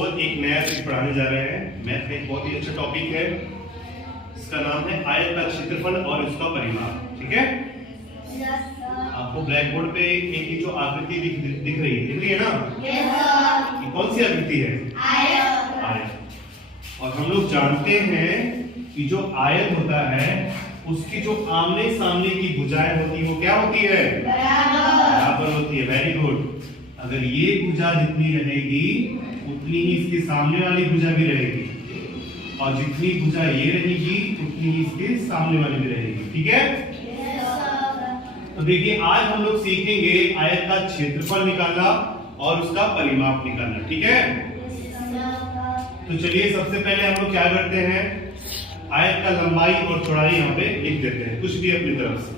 रोज एक नया चीज पढ़ाने जा रहे हैं। मैथ का एक बहुत ही अच्छा टॉपिक है, इसका नाम है आयत का क्षेत्रफल और उसका परिमाप। ठीक है, आपको ब्लैक बोर्ड पे एक जो आकृति दिख रही है ना, ये कौन सी आकृति है? आयत। और हम लोग जानते हैं कि जो आयत होता है उसकी जो आमने सामने की भुजाएं होती है वो क्या होती है? बराबर होती है। Very good. अगर ये भुजा जितनी रहेगी उतनी ही इसके सामने वाली भुजा भी रहेगी, और जितनी भुजा ये रहेगी उतनी ही इसके सामने वाली भी रहेगी। ठीक है, तो देखिए आज हम लोग सीखेंगे आयत का क्षेत्रफल निकालना और उसका परिमाप निकालना। ठीक है, तो चलिए सबसे पहले हम लोग क्या करते हैं, आयत का लंबाई और चौड़ाई यहाँ पे लिख देते हैं कुछ भी अपनी तरफ से।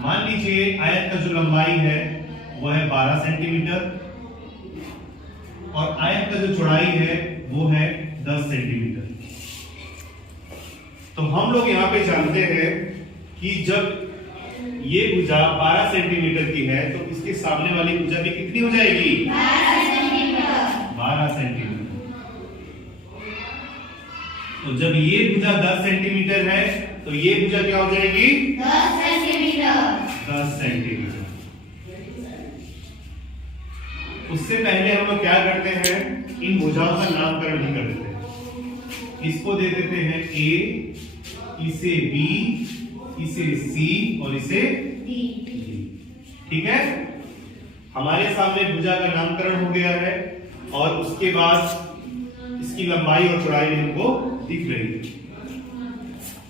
मान लीजिए आयत का जो लंबाई है वो है 12 सेंटीमीटर और आयत का जो चौड़ाई है वो है 10 सेंटीमीटर। तो हम लोग यहाँ पे जानते हैं कि जब ये भुजा 12 सेंटीमीटर की है तो इसके सामने वाली भुजा भी कितनी हो जाएगी? 12 सेंटीमीटर। तो जब ये भुजा 10 सेंटीमीटर है तो ये भुजा क्या हो जाएगी? 10 सेंटीमीटर। उससे पहले हम लोग क्या करते हैं, इन भुजाओं का नामकरण भी कर देते हैं। इसको दे देते हैं ए, इसे बी, इसे सी और इसे डी। ठीक है, हमारे सामने भुजा का नामकरण हो गया है और उसके बाद इसकी लंबाई और चौड़ाई भी हमको दिख रही है।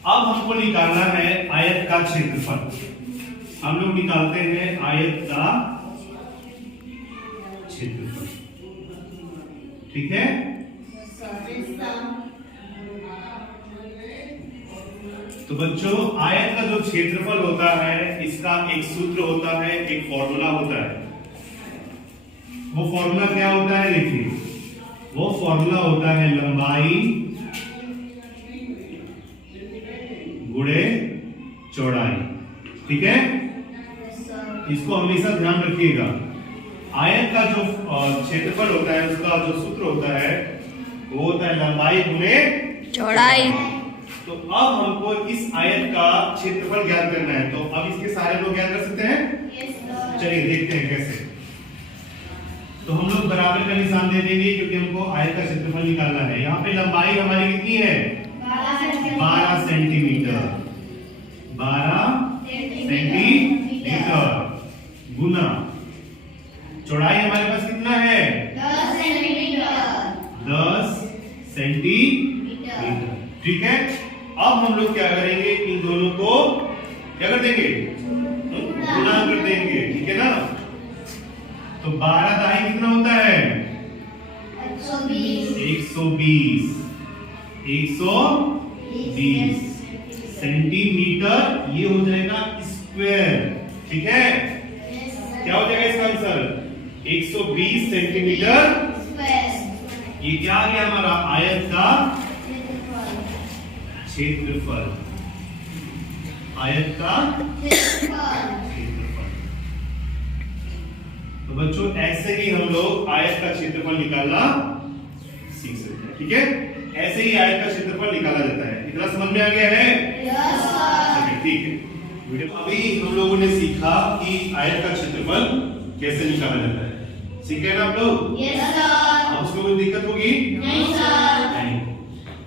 अब हमको निकालना है आयत का क्षेत्रफल। हम लोग निकालते हैं आयत का क्षेत्रफल। ठीक है, तो बच्चों आयत का जो क्षेत्रफल होता है इसका एक सूत्र होता है, एक फॉर्मूला होता है। वो फॉर्मूला क्या होता है? देखिए, वो फॉर्मूला होता है लंबाई गुणे चौड़ाई। ठीक है, इसको हमेशा ध्यान रखिएगा। आयत का जो क्षेत्रफल होता है उसका जो सूत्र होता है वो होता है लंबाई गुणे चौड़ाई। तो अब हमको इस आयत का क्षेत्रफल ज्ञात करना है, तो अब इसके सारे लोग ज्ञात कर सकते हैं। चलिए देखते हैं कैसे। तो हम लोग बराबर का निशान दे देंगे क्योंकि हमको आयत का क्षेत्रफल निकालना है। यहाँ पे लंबाई हमारी कितनी है? 12 सेंटीमीटर। 12 सेंटीमीटर गुना चौड़ाई हमारे पास कितना है? 10 सेंटीमीटर। ठीक है, अब हम लोग क्या करेंगे, इन दोनों को क्या कर देंगे? गुना कर देंगे। ठीक है ना, तो 12 दाई कितना होता है? 120 सेंटीमीटर। ये हो जाएगा स्क्वायर। ठीक है, क्या हो जाएगा इसका आंसर? 120 सेंटीमीटर। ये क्या आ गया हमारा? आयत का क्षेत्रफल। आयत का क्षेत्रफल। तो बच्चों ऐसे ही हम लोग आयत का क्षेत्रफल निकालना सीख सकते हैं। ठीक है, ऐसे ही आयत का क्षेत्रफल निकाला जाता है। इतना समझ में आ गया है? ठीक है, अभी हम लोगों ने सीखा कि आयत का क्षेत्रफल कैसे निकाला जाता है। सीखे ना आप लोग? अब उसमें कोई दिक्कत होगी? नहीं।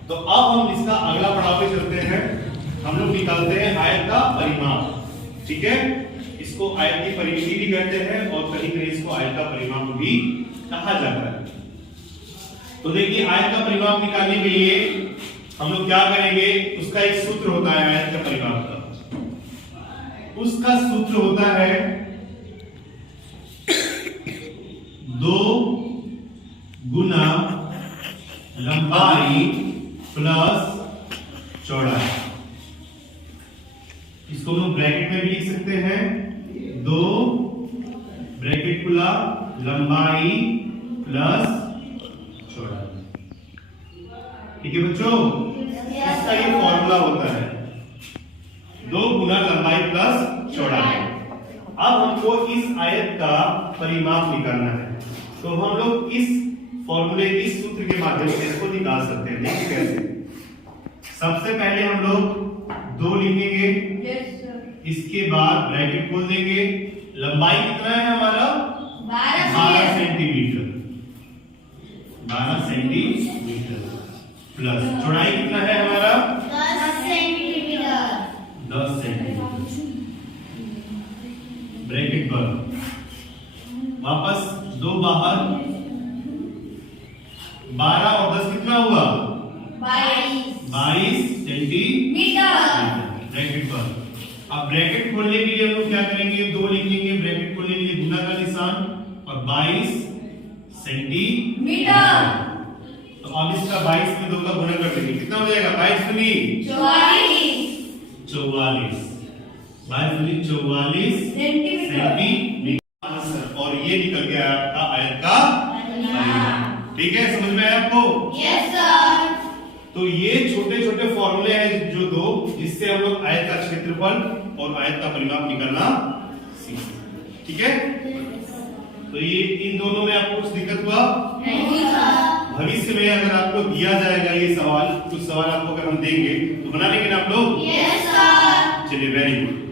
तो अब हम इसका अगला पड़ाव पे चलते हैं। हम लोग निकालते हैं आयत का परिमाप। ठीक है, इसको आयत की परिमिति भी कहते हैं और कहीं कहीं इसको आयत का परिमाप भी कहा जाता है। तो देखिए, आयत का परिमाप निकालने के लिए हम लोग क्या करेंगे, उसका एक सूत्र होता है आयत का परिमाप का। उसका सूत्र होता है 2 गुना लंबाई प्लस चौड़ाई। इसको हम लोग ब्रैकेट में भी लिख सकते हैं, 2 ब्रैकेट खुला लंबाई प्लस चौड़ाई। ठीक है बच्चों, इसका ये फॉर्मूला होता है 2 गुना लंबाई प्लस चौड़ाई। अब हमको इस आयत का परिमाप निकालना है, तो हम लोग इस फॉर्मूले इस सूत्र के माध्यम से इसको निकाल सकते हैं। देखिए कैसे। सबसे पहले हम लोग 2 लिखेंगे, इसके बाद ब्रैकेट खोल देंगे। लंबाई कितना है हमारा 12 सेंटीमीटर, 12 सेंटीमीटर प्लस चौड़ाई कितना है हमारा 10 सेंटीमीटर, 10 सेंटीमीटर। ब्रैकेट बंद, वापस 2 बाहर, 12 और 10 कितना हुआ 22 सेंटीमीटर। ब्रैकेट बंद। अब ब्रैकेट खोलने के लिए हम लोग क्या करेंगे, 2 लिखेंगे, ब्रैकेट खोलने के लिए गुना का निशान और 22 सेंटीमीटर। तो अब इसका 22 में 2 का गुना कर देंगे, कितना हो जाएगा 22 दूनी 44, 22 दूनी 44 सेंटीमीटर। और ये निकल गया आपका आयत का परिमाप। ठीक है, समझ में आया आपको? Yes sir. तो ये छोटे छोटे फॉर्मूले हैं जो 2, जिससे हम लोग आयत का क्षेत्रफल और आयत का परिमाप निकालना सीखते। ठीक है, तो ये इन दोनों में आपको कुछ दिक्कत हुआ नहीं सर। भविष्य में अगर आपको दिया जाएगा ये सवाल, कुछ सवाल आपको अगर हम देंगे तो बना लेंगे ना आप लोग? Yes sir. चलिए, वेरी गुड।